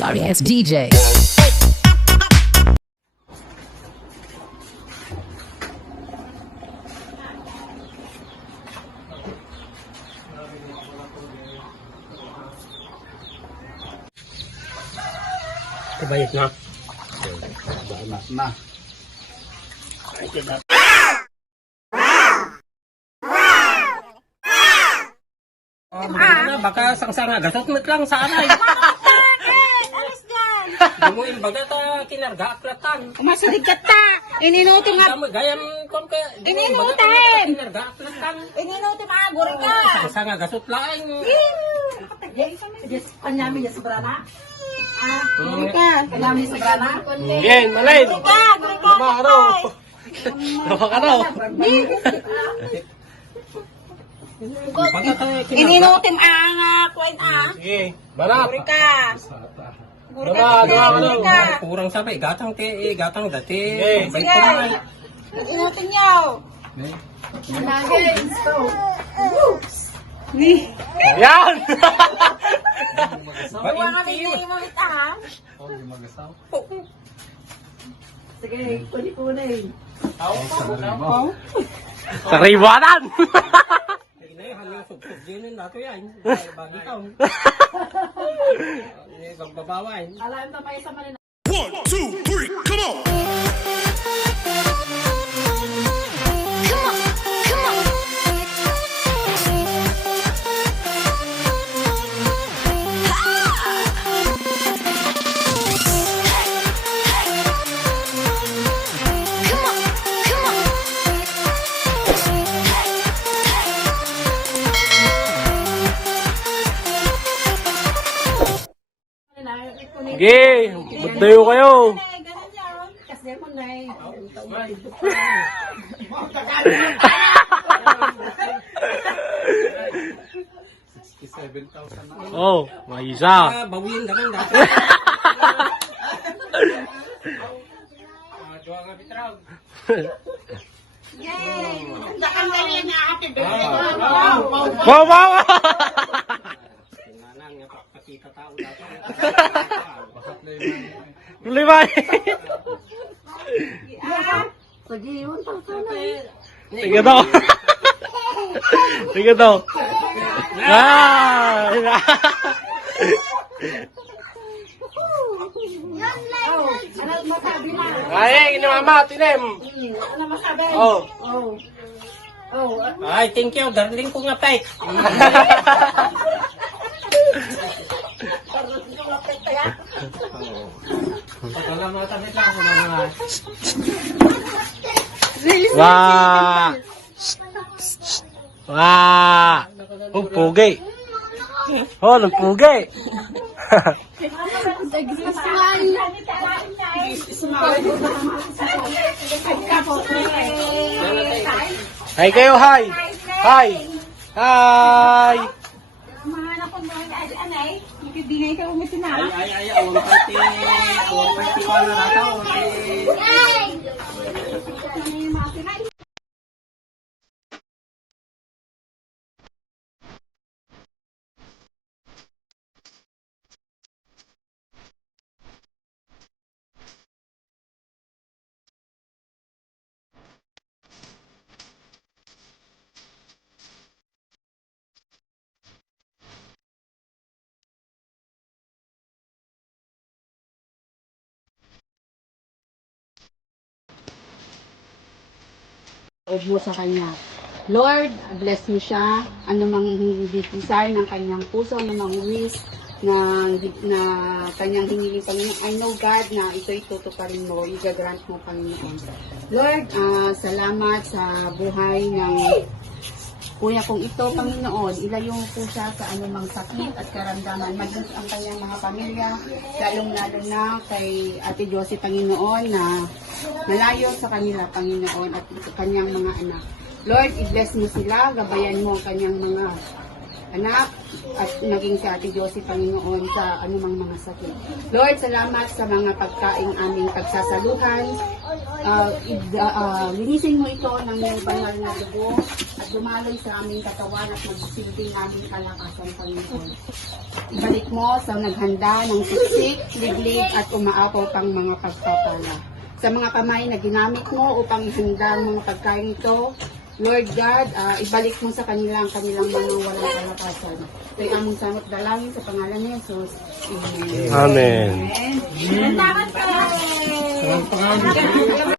Sorry ass DJ. Kebayat na. Na. Baka sangsanga gasot mo lang sa anay. Alis dyan! Dumuin baga ta kinarga aklatan. Masaligat ta! Ininuto nga! Damo gayam kon ka. Ininutin! Kinarga aklatan. Ininuto maagor ka! Sangsanga gasot lang. Kanyami niya sobrana? Ah, guri ka! Kanyami niya sobrana? Gen, malay. Guri ka! Guri ka! Makaro. Makaro. Baga ta kinarga. Ininutin ang kwenta! Sige, barat. Guri ka! Guri ka! Barat, Guri ka! kurang sabi gatang te gatang dati. Sige! Ininutin niyo! Yan. Gawa kami hindi mo ita ha? Sige, kunin. Sariwanan. Ini hanya sub-sub din nato yan. Bagi ka. Ini babawain. Alam na pa isa man. 1, 2, 3, come on! Sige, magtayo kayo. Ganun yan. Kasi mo na eh. Oh, may isa. Bawin lang dati. Dua nga bitraw. Yay! Dakan dali nga happy birthday. Wow, wow. Nanang nga pakita tao dati. Lima. Sige, yun pa sana. Sige daw. Sige daw. Ah! Ano masabi na? Ay, ini mama, tinem. Ano masabi? Oh. Oh. Oh. Ay, thank you. Darling ko nga pek. Wah. Wah. Oh, pugi. Oh, nagpugi. Hi kayo, hi. Hi. Hi. Mga anak ko mga anay, ibigay ka umiti na. Ay, awang party pa na rata. Mo sa kanya. Lord, bless mo siya. Ano mang desire ng kanyang puso, ano mang wish na kanyang hiniling Panginoon. I know God na ito'y tutuparin mo, i-grant mo Panginoon. Lord, salamat sa buhay ng kuya kong ito, Panginoon. Ilayo mo po siya sa anumang sakit at karamdaman. Maging ang kanyang mga pamilya, lalong-lalo na kay Ate Josie, Panginoon, na malayo sa kanila, Panginoon, at sa kanyang mga anak. Lord, i-bless mo sila, gabayan mo ang kanyang mga anak, at maging si Ate Josie, Panginoon, sa anumang mga sakit. Lord, salamat sa mga pagkaing aming pagsasaluhan. Linisin mo ito ng iyong banal na dugo at dumaloy sa aming katawan at magsilbing aming kalakasan, Panginoon. Ibalik mo sa naghanda ng siksik, liglig at umaapaw pang mga pagpapala. Sa mga kamay na ginamit mo upang ihanda ang mga pagkain ito, Lord God, ibalik mo sa kanila ang kanilang mga walang kalakasan. Ito'y aming samot dalangin sa pangalan ni Jesus. Amen. Amen. Amen. Ang pangalan.